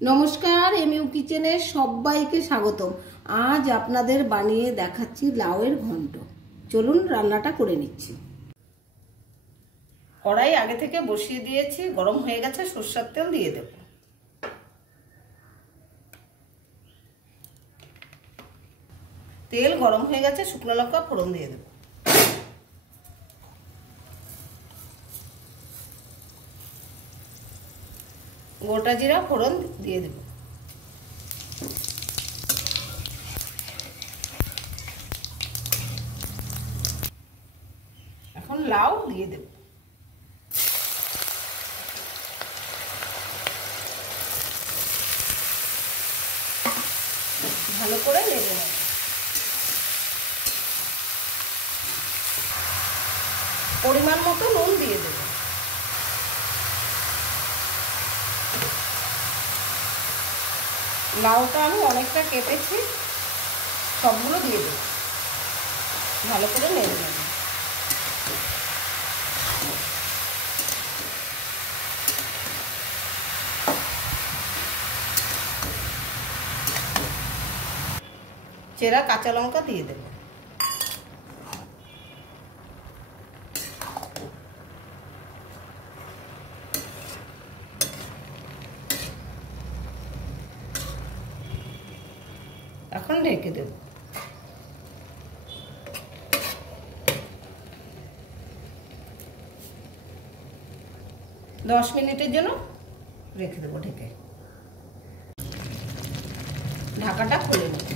নমস্কার, এমইউ কিচেনে সবাইকে স্বাগতম। আজ আপনাদের বানিয়ে দেখাচ্ছি লাউয়ের ঘন্ট। চলুন রান্নাটা করে নিচ্ছি। কড়াই আগে থেকে বসিয়ে দিয়েছি, গরম হয়ে গেছে। সরষের তেল দিয়ে দেব। তেল গরম হয়ে গেছে, শুকনো লঙ্কা ফোড়ন দিয়ে দেব। গোটা জিরা ফোড়ন দিয়ে দেব। এখন লাউ দিয়ে দেব। ভালো করে নেড়ে নেব। পরিমাণ মতো নুন দিয়ে দেব। লাউটা আমি অনেকটা কেটেছি, সবগুলো দিয়ে দেব। ভালো করে নেড়ে নেব। চেরা কাঁচা লঙ্কা দিয়ে দেব। এখন ঢেকে দেব। 10 মিনিটের জন্য রেখে দেবো ঢেকে। ঢাকাটা খুলে নেব।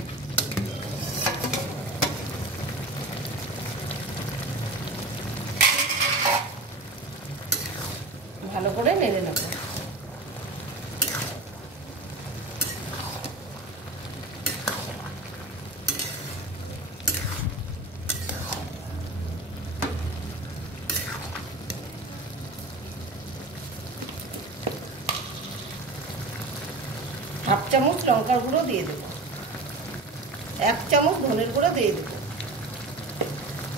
ভালো করে নেড়ে নেব। হাফ চামচ লঙ্কার গুঁড়ো দিয়ে দেব। 1 চামচ ধনের গুঁড়ো দিয়ে দেব।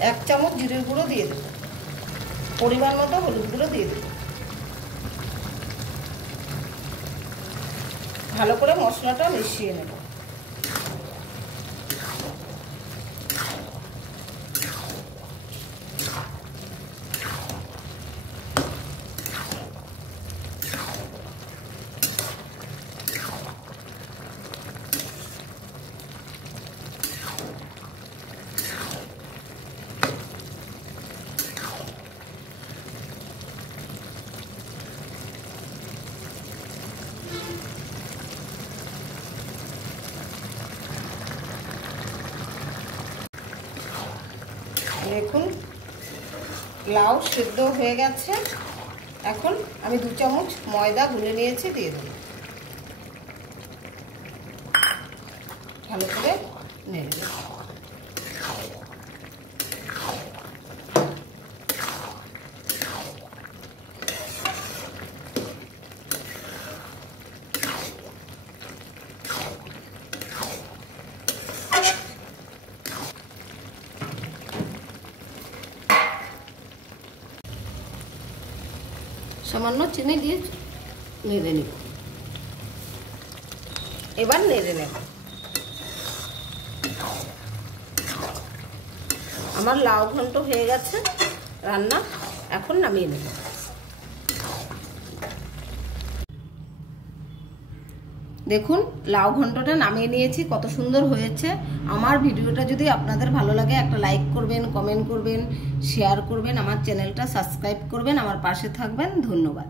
1 চামচ জিরের গুঁড়ো দিয়ে দেব। পরিমাণ মতো হলুদ গুঁড়ো দিয়ে দেব। ভালো করে মশলাটা মিশিয়ে নেব। দেখুন লাউ সেদ্ধ হয়ে গেছে। এখন আমি 2 চামচ ময়দা গুলে নিয়েছি, দিয়ে দেব। ভালো করে নেড়ে দেব। সামান্য চিনি দিয়ে নেড়ে নেব। এবার নেড়ে নেব। আমার লাউ ঘন্ট হয়ে গেছে রান্না। এখন নামিয়ে নেব। দেখুন লাউ ঘন্টটা নামিয়ে নিয়েছি, কত সুন্দর হয়েছে। আমার ভিডিওটা যদি আপনাদের ভালো লাগে একটা লাইক করবেন, কমেন্ট করবেন, শেয়ার করবেন, আমার চ্যানেলটা সাবস্ক্রাইব করবেন, আমার পাশে থাকবেন। ধন্যবাদ।